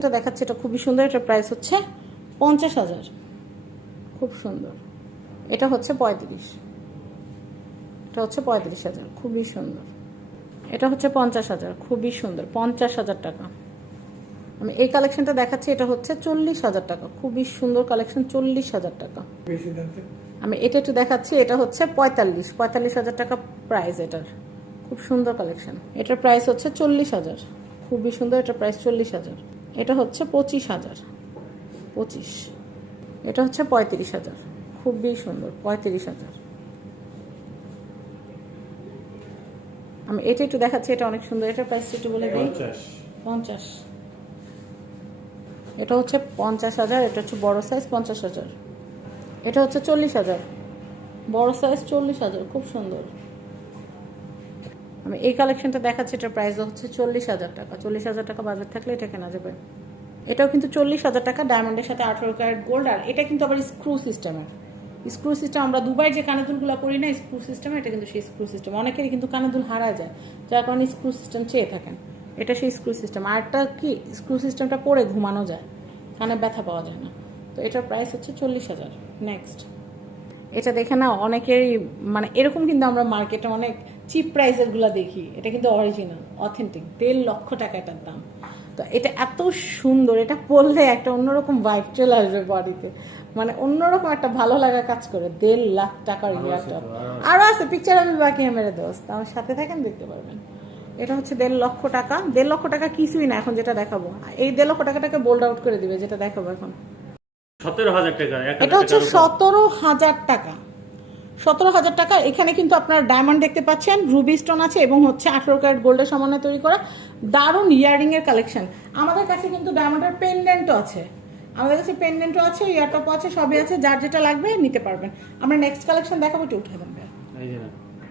এটা দেখাচ্ছে এটা খুবই সুন্দর এটা প্রাইস হচ্ছে পঞ্চাশ হাজার। খুব সুন্দর। এটা হচ্ছে পঁয়ত্রিশ। এটা হচ্ছে পঁয়ত্রিশ হাজার খুবই সুন্দর। এটা হচ্ছে পঞ্চাশ হাজার খুবই সুন্দর পঞ্চাশ হাজার টাকা। আমি এই কালেকশনটা দেখাচ্ছি এটা হচ্ছে চল্লিশ হাজার টাকা খুবই সুন্দর কালেকশন চল্লিশ হাজার টাকা। আমি এটা একটু দেখাচ্ছি এটা হচ্ছে পঁয়তাল্লিশ পঁয়তাল্লিশ হাজার টাকা প্রাইস এটার। খুব সুন্দর কালেকশন এটার প্রাইস হচ্ছে চল্লিশ হাজার খুবই সুন্দর এটার প্রাইস চল্লিশ হাজার। এটা হচ্ছে পঁচিশ হাজার। পঁচিশ। এটা হচ্ছে পঁয়ত্রিশ হাজার। খুবই সুন্দর পঁয়ত্রিশ হাজার। আমি এটা একটু দেখাচ্ছি এটা অনেক সুন্দর। এটা প্রাইস একটু বলে দিই। পঞ্চাশ। পঞ্চাশ। এটা হচ্ছে পঞ্চাশ হাজার এটা হচ্ছে বড় সাইজ পঞ্চাশ হাজার। এটা হচ্ছে চল্লিশ হাজার। বড় সাইজ চল্লিশ হাজার খুব সুন্দর। আমি এই কালেকশনটা দেখাচ্ছি, এটার প্রাইস হচ্ছে চল্লিশ হাজার টাকা। চল্লিশ হাজার টাকা বাজার থাকলে এটা কেনা যাবে। এটাও কিন্তু চল্লিশ হাজার টাকা ডায়মন্ডের সাথে আঠারো ক্যারেট গোল্ড আর এটা কিন্তু আবার স্ক্রু সিস্টেমের স্ক্রু সিস্টেম আমরা দুবাই যে কানেদুলগুলো করি না স্ক্রু সিস্টেম এটা কিন্তু সেই স্ক্রু সিস্টেম অনেকেরই কিন্তু কানেদুল হারা যায়, যার কারণে স্ক্রু সিস্টেম চেয়ে থাকেন। এটা সেই স্ক্রু সিস্টেম আরটা কি স্ক্রু সিস্টেমটা পরে ঘুমানো যায়, কানে ব্যথা পাওয়া যায় না। তো এটার প্রাইস হচ্ছে চল্লিশ হাজার। নেক্সট এটা দেখে না অনেকেরই মানে এরকম কিন্তু আমরা মার্কেটে অনেক চিপ প্রাইসেরগুলো দেখি এটা কিন্তু অরিজিনাল অথেন্টিক দেড় লক্ষ টাকা এটার দাম। তো এটা এত সুন্দর এটা পরলে একটা অন্যরকম ভাইব চলে আসবে বডিতে মানে অন্যরকম একটা ভালো লাগা কাজ করে দেড় লাখ টাকার আছে। আরও আছে। পিকচার আমি বাকি মেরে দোস্ত আমার সাথে থাকেন দেখতে পারবেন। এটা হচ্ছে দেড় লক্ষ টাকা দেড় লক্ষ টাকা কিছুই না এখন যেটা দেখাবো। এই দেড় লক্ষ টাকাটাকে বোল্ড আউট করে দিবে যেটা দেখাবো এখন। সতেরো হাজার টাকা এটা হচ্ছে সতেরো হাজার টাকা। সতেরো হাজার টাকা। এখানে কিন্তু আপনার ডায়মন্ড দেখতে পাচ্ছেন রুবি স্টোন আছে এবং হচ্ছে আঠারো ক্যারেট গোল্ডের সমন্বয়ে তৈরি করা দারুণ ইয়ারিং এর কালেকশন আমাদের কাছে কিন্তু ডায়মন্ডের পেন্ডেন্টও আছে। আমাদের কাছে পেন্ডেন্টও আছে ইয়ারটপও আছে সবই আছে যার যেটা লাগবে নিতে পারবেন। আমরা নেক্সট কালেকশন দেখাবো একটু উঠে দেবেন।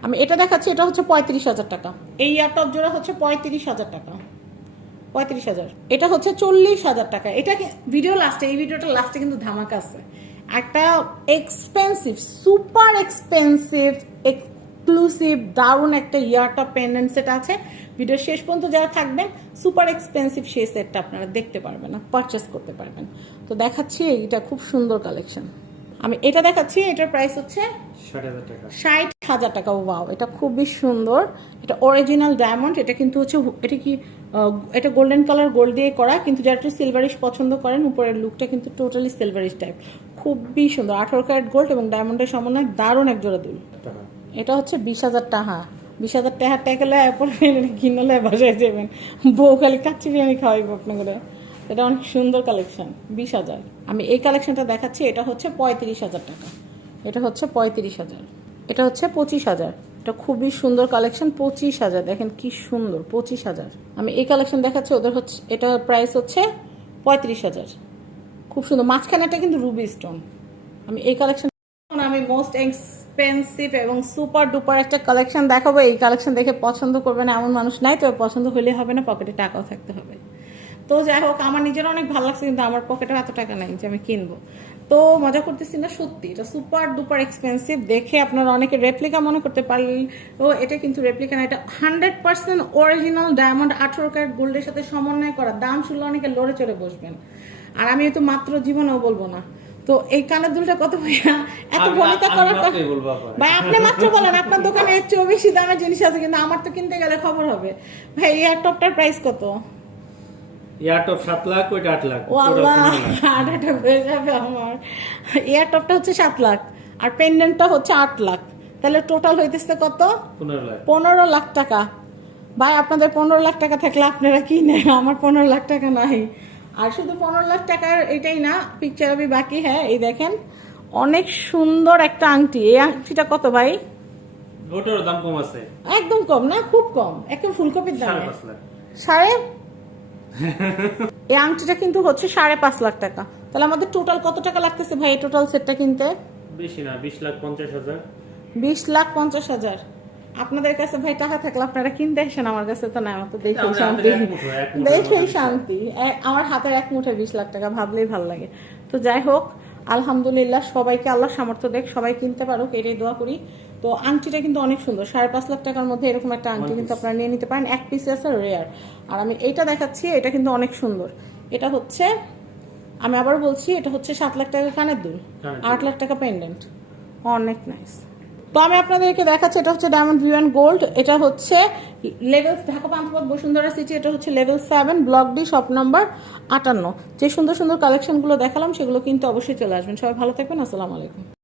আমি এটা দেখাচ্ছি এটা হচ্ছে পঁয়ত্রিশ হাজার টাকা। এই ইয়ারটপ জোড়া হচ্ছে পঁয়ত্রিশ হাজার টাকা। পঁয়ত্রিশ হাজার। এটা হচ্ছে চল্লিশ হাজার টাকা। এটা ভিডিও লাস্টে এই ভিডিওটা লাস্টে কিন্তু ধামাকা আছে। একটা এক্সপেন্সিভ সুপার এক্সপেন্সিভ এক্সক্লুসিভ দারুণ একটা ইয়ারটা পেন্ডেন্ট সেট আছে। ভিডিও শেষ পর্যন্ত যারা থাকবেন সুপার এক্সপেন্সিভ সেই সেটটা আপনারা দেখতে পারবেন না পারচেস করতে পারবেন। তো দেখাচ্ছি এটা খুব সুন্দর কালেকশন আমি এটা দেখাচ্ছি এটার প্রাইস হচ্ছে ষাট হাজার টাকা। ওয়াও এটা খুবই সুন্দর। এটা অরিজিনাল ডায়মন্ড এটা কিন্তু হচ্ছে এটা কি এটা গোল্ডেন কালার গোল্ড দিয়ে করা কিন্তু যারা একটু সিলভারিশ পছন্দ করেন উপরের লুকটা কিন্তু টোটালি সিলভারিশ টাইপ খুবই সুন্দর। আঠারো ক্যারেট গোল্ড এবং ডায়মন্ডের সমন্বয় দারুণ এক জোড়া দুল। এটা হচ্ছে বিশ হাজার টাকা। বিশ হাজার টাকা টাকা পরে কিনলে বাসায় যাবেন। বউ খালি কাচ্চি বিরিয়ানি খাওয়াইব আপনাকে। এটা অনেক সুন্দর কালেকশন বিশ হাজার। আমি এই কালেকশনটা দেখাচ্ছি এটা হচ্ছে পঁয়ত্রিশ হাজার টাকা। এটা হচ্ছে পঁয়ত্রিশ হাজার। এটা হচ্ছে পঁচিশ হাজার। এটা খুবই সুন্দর কালেকশন পঁচিশ হাজার। দেখেন কি সুন্দর পঁচিশ হাজার। আমি এই কালেকশন দেখাচ্ছি ওদের হচ্ছে এটা প্রাইস হচ্ছে পঁয়ত্রিশ হাজার। খুব সুন্দর। মাঝখানেটা কিন্তু রুবি স্টোন আমি এই কালেকশন আমি মোস্ট এক্সপেন্সিভ এবং সুপার ডুপার একটা কালেকশন দেখাবো। এই কালেকশন দেখে পছন্দ করবে না এমন মানুষ নাই, তবে পছন্দ হলে হবে না পকেটে টাকাও থাকতে হবে। তো যাই হোক, আমার নিজের অনেক ভালো লাগছে, কিন্তু আমার পকেটে এত টাকা নাই যে আমি কিনবো। তো মজা করতেছি না সত্যি। এটা সুপার ডুপার এক্সপেন্সিভ দেখে আপনারা অনেকে রেপ্লিকা মনে করতে পারলেন। ও এটা কিন্তু রেপ্লিকা না এটা হান্ড্রেড পার্সেন্ট অরিজিনাল ডায়মন্ড আঠারো ক্যারেট গোল্ডের সাথে সমন্বয় করা। দাম শুনলে অনেকে লড়ে চড়ে বসবেন। আর আমি তো মাত্র জীবনেও বলব না। তো এই কানের দুলটা কত ভাইয়া? এত বনিতা করার ভাই আপনি মাত্র বলেন আপনার দোকানে এর চেয়েও বেশি দামের জিনিস আছে কিন্তু আমার তো কিনতে গেলে খবর হবে। ভাই এয়ার টপটার প্রাইস কত? এয়ারটপ সাত লাখ ওইটা আট লাখ। ও আল্লাহ। হয়ে যাবে আমার। এয়ার টপটা হচ্ছে সাত লাখ আর পেন্ডেন্টটা হচ্ছে আট লাখ। তাহলে টোটাল হইতেছে কত? পনেরো লাখ। পনেরো লাখ টাকা। ভাই আপনাদের পনেরো লাখ টাকা থাকলে আপনারা কি নেন? আমার পনেরো লাখ টাকা নাই। আর শুধু পনেরো লাখ টাকার এটাই না পিকচার আমি বাকি হ্যাঁ এই দেখেন। অনেক সুন্দর একটা আংটি। এই আংটিটা কত ভাই? দাম কম আছে। একদম কম না? খুব কম। একদম ফুলকপির দাম। সাড়ে এই আংটিটা কিন্তু হচ্ছে সাড়ে পাঁচ লাখ টাকা। তাহলে আমাদের টোটাল কত টাকা লাগতেছে ভাই এই টোটাল সেটটা কিনতে? বেশি না বিশ লাখ পঞ্চাশ হাজার। বিশ লাখ পঞ্চাশ হাজার। আপনাদের কাছে ভাই টাকা থাকলে আপনারা কিনতে আসেন আমার কাছে তো না আমার তো দেখেই শান্তি। দেখেই শান্তি আমার হাতের এক মুঠে বিশ লাখ টাকা ভাবলেই ভালো লাগে। তো যাই হোক আলহামদুলিল্লাহ সবাইকে আল্লাহ সামর্থ্য দেখ সবাই কিনতে পারো এটাই দোয়া করি। তো আংটিটা কিন্তু অনেক সুন্দর সাড়ে পাঁচ লাখ টাকার মধ্যে এরকম একটা আংটি কিন্তু আপনারা নিয়ে নিতে পারেন। এক পিস আছে রেয়ার আর আমি এটা দেখাচ্ছি এটা কিন্তু অনেক সুন্দর। এটা হচ্ছে আমি আবার বলছি এটা হচ্ছে সাত লাখ টাকা কানের দুল কানের দুল। আট লাখ টাকা পেন্ডেন্ট অনেক নাইস তো আমি আপনাদেরকে দেখাচ্ছি, এটা হচ্ছে ডায়মন্ড ভিউ অ্যান্ড গোল্ড এটা হচ্ছে লেভেল ঢাকা পান্থপথ, বসুন্ধরা সিটি এটা হচ্ছে level seven block D shop number আটান্ন। যে সুন্দর সুন্দর কালেকশনগুলো দেখালাম, সেগুলো কিন্তু অবশ্যই চলে আসবেন। সবাই ভালো থাকবেন, আসসালামু আলাইকুম।